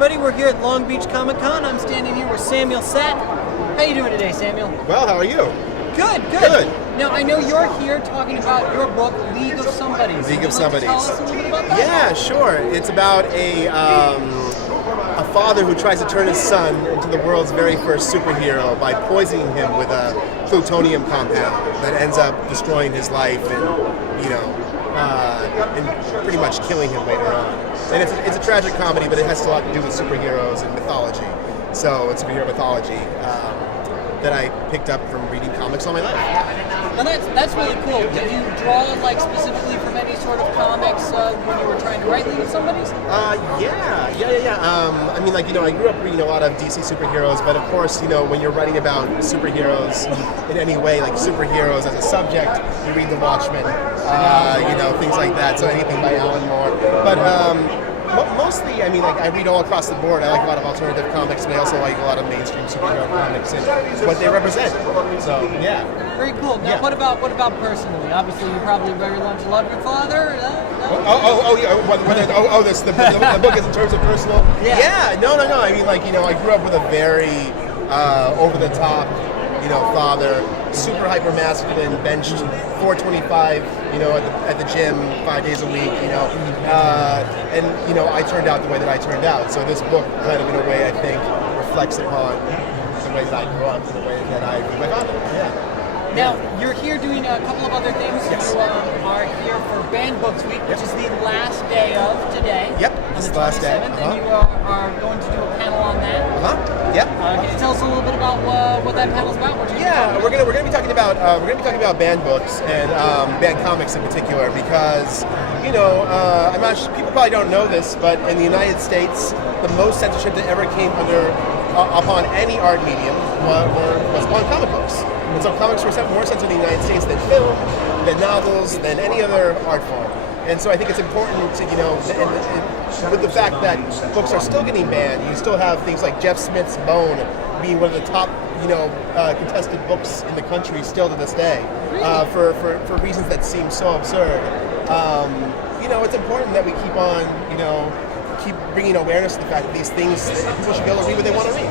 everybody. We're here at Long Beach Comic Con. I'm standing here with Samuel Sattin. How you doing today, Samuel? Well, how are you? Good. Now, I know you're here talking about your book, League of Somebodies. League of Somebodies. Tell us a little bit about that? Yeah, sure. It's about a father who tries to turn his son into the world's very first superhero by poisoning him with a plutonium compound that ends up destroying his life and pretty much killing him later on. And it's a tragic comedy, but it has a lot to do with superheroes and mythology. So it's superhero mythology that I picked up from reading comics all my life. Now that's really cool. Did you draw specifically from any sort of comics when you were trying to write League of Somebodies? Yeah. I mean, I grew up reading a lot of DC superheroes, but of course, when you're writing about superheroes in any way, like superheroes as a subject, you read The Watchmen, things like that. So anything by Alan Moore. But mostly, I read all across the board. I like a lot of alternative comics, but I also like a lot of mainstream superhero comics and what they represent. So, yeah. Very cool. Now, Yeah. what about personally? Obviously, you probably very much love your father. The book is in terms of personal. Yeah. No. I grew up with a very over-the-top, father, super hyper masculine, benched 425, at the gym 5 days a week, and I turned out the way that I turned out. So this book kind of in a way I think reflects upon the way that I grew up, the way that I view my father. Yeah. Now, you're here doing a couple of other things. Yes. You are here for Banned Books Week, which is the last day of today. Yep, On it's the the last day. 27th, and you are going to do a panel on that. Yep. Can you tell us a little bit about what that panel's about? What you're We're gonna be talking about banned books and banned comics in particular because I'm not sure, people probably don't know this, but in the United States, the most censorship that ever came upon any art medium was upon comic books. And so comics were more censored in the United States than film, than novels, than any other art form. And so I think it's important to, with the fact that books are still getting banned, you still have things like Jeff Smith's Bone being one of the top, contested books in the country still to this day, for reasons that seem so absurd. It's important that we keep bringing awareness to the fact that these things, people should be able to read what they want to read.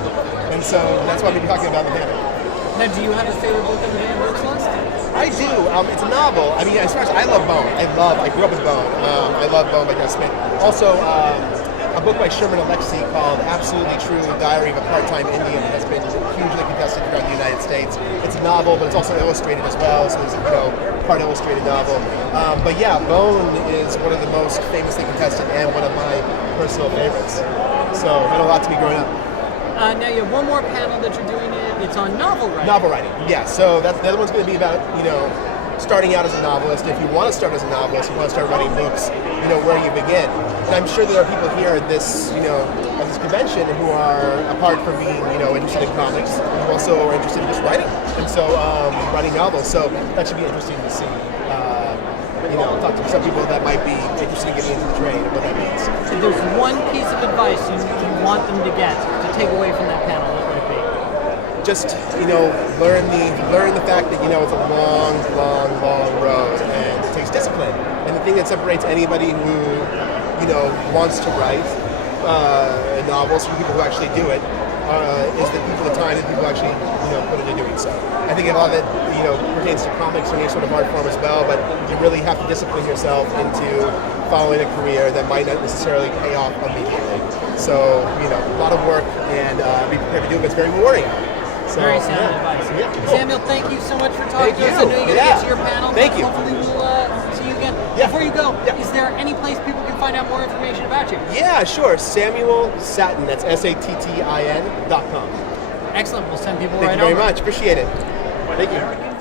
And so that's what we'll be talking about in the panel. Now, do you have a favorite book on the Banned Books list? I do. It's a novel. As far as I love Bone. I grew up with Bone. I love Bone by Jeff Smith. Also, a book by Sherman Alexie called Absolutely True, Diary of a Part-Time Indian has been hugely contested throughout the United States. It's a novel, but it's also illustrated as well, so it's a part illustrated novel. But yeah, Bone is one of the most famously contested and one of my personal favorites. So it meant a lot to me growing up. Now you have one more panel that you're doing. It's on novel writing. Novel writing, yeah. So the other one's going to be about starting out as a novelist. If you want to start as a novelist, you want to start writing books, where you begin. And I'm sure there are people here at this at this convention who are, apart from being interested in comics, who also are interested in just writing, and so writing novels. So that should be interesting to see. Talk to some people that might be interested in getting into the trade and what that means. If there's one piece of advice you want them to get to take away from that panel, what would it be? Just learn the fact that it's a long road and it takes discipline. And the thing that separates anybody who wants to write novels from people who actually do it is the time that people actually put into doing so. I think a lot of it pertains to comics or any sort of art form as well, but you really have to discipline yourself into following a career that might not necessarily pay off immediately. So a lot of work and be prepared to do it. It's very rewarding. So, very sound advice. Yeah, cool. Samuel, thank you so much for talking to us. I know you're going to get to your panel. Thank you. Hopefully we'll see you again. Yeah. Before you go, is there any place people can find out more information about you? Yeah, sure. Samuel Sattin. That's SATTIN.com. Excellent. We'll send people Thank right you very over. much. Appreciate it. Thank you.